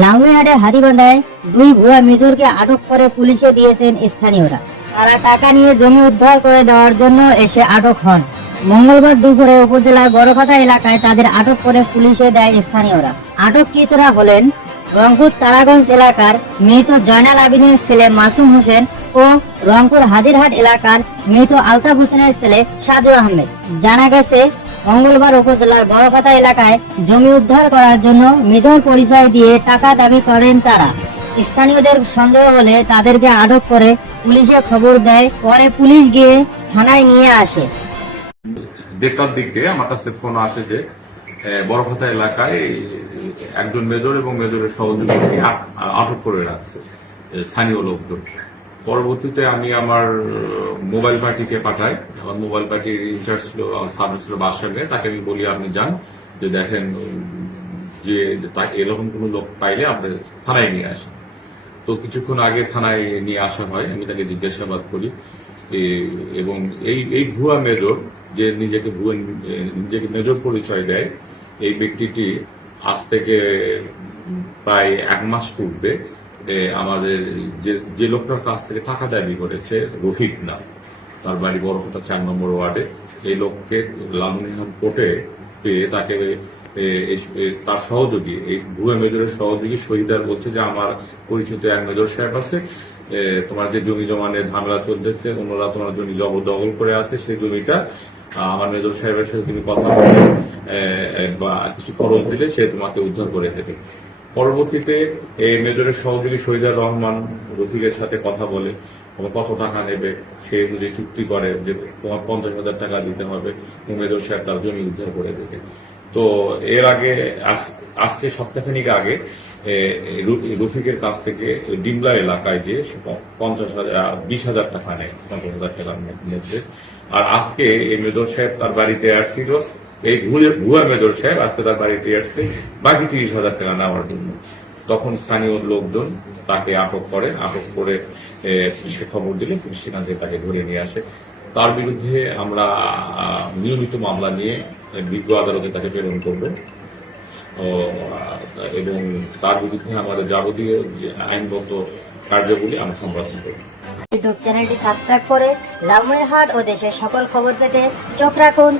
লাউমিহাটের হাতিবান্ধায় দুই ভুয়া মেজরকে আটক করে পুলিশে দিয়েছেন স্থানীয়রা। তারা টাকা নিয়ে জমি উদ্ধার করে দেওয়ার জন্য এসে আটক হন। মঙ্গলবার দুপুরে উপজেলার বড়খাতা এলাকায় তাদের আটক করে পুলিশে দেয় স্থানীয়রা। আটককৃতরা হলেন রংপুর তারাগঞ্জ এলাকার মৃত জয়নাল আবেদিনের ছেলে মাসুম হোসেন ও রংপুর হাজিরহাট এলাকার মৃত আলতাফ হোসেনের ছেলে সাজু আহমেদ। জানা গেছে, মঙ্গলবার উপজেলার বড়খাতা এলাকায় জমি উদ্ধার করার জন্য মেজর পরিচয় দিয়ে টাকা দাবি করেন তারা। স্থানীয়দের সন্দেহ হলে তাদেরকে আটক করে পুলিশে খবর দেয়। পরে পুলিশ গিয়ে থানায় নিয়ে আসে। 1:30টার দিকে আমার কাছে ফোন আসে যে বড়খাতা এলাকায় একজন মেজর এবং মেজরের সহযোগীকে আটক করে রাখছে স্থানীয় লোকজন। পরবর্তীতে আমি আমার মোবাইল পার্টিকে পাঠাই। আমার মোবাইল পার্টির ইনচার্জ ছিল সার্ভিসের বাসায়, তাকে আমি বলি আপনি যান, যে দেখেন যে এরকম কোনো লোক পাইলে আপনি থানায় নিয়ে আসেন। তো কিছুক্ষণ আগে থানায় নিয়ে আসা হয়, আমি তাকে জিজ্ঞাসাবাদ করি এবং এই ভুয়া মেজর যে নিজেকে মেজর পরিচয় দেয়, এই ব্যক্তিটি আজ থেকে প্রায় 1 মাস পূর্বে আমাদের যে লোকটার কাছ থেকে টাকা দাবি করেছে, রফিক নাম, তার বাড়ি বড়খাতা 4 নম্বর ওয়ার্ডে, এই লোককে লালমনিরহাট কোর্টে পেয়ে তাকে তার সহযোগী, এই ভুয়া মেজরের সহযোগী শহীদার বলছে যে আমার পরিচিত এক মেজর সাহেব আছে, তোমার যে জমি জমানের ঝামেলা চলতেছে, অন্যরা তোমার জমি জবরদখল করে আছে, সেই জমিটা আমার মেজর সাহেবের সাথে তুমি কথা বলে বা কিছু খরচ দিলে সে তোমাকে উদ্ধার করে দেবে। পরবর্তীতে এই মেজরের সহযোগী শহীদার রহমান রফিকের সাথে কথা বলে কত টাকা নেবে, সে যদি চুক্তি করে যে তোমার 50,000 টাকা দিতে হবে, মেজর সাহেব তার জমি উদ্ধার করে দেবে। তো এর আগে আজকে সপ্তাহখানিক আগে রফিকের কাছ থেকে ডিমলা এলাকায় যে 20,000 টাকা নেয়, 50,000 টাকার মধ্যে। আর আজকে এই মেজর সাহেব তার বাড়িতে আসছিল, এই ভুয়া মেজর সাহেব আজকে তার বাড়িতে আসছে বাকি 30,000 টাকা নেওয়ার জন্য। তখন স্থানীয় লোকজন তাকে আটক করে পুলিশে খবর দিলে পুলিশ সেখান থেকে তাকে ধরে নিয়ে আসে। তার বিরুদ্ধে আমরা নিয়মিত মামলা নিয়ে বিজ্ঞ আদালতে তাকে প্রেরণ করব এবং তার বিরুদ্ধে আমাদের যাবতীয় আইনগত কার্যাবলী আমরা সম্পাদন করব। ইউটিউব চ্যানেলটি সাবস্ক্রাইব করে লালমনিরহাট ও দেশের সকল খবর পেতে চোখ রাখুন।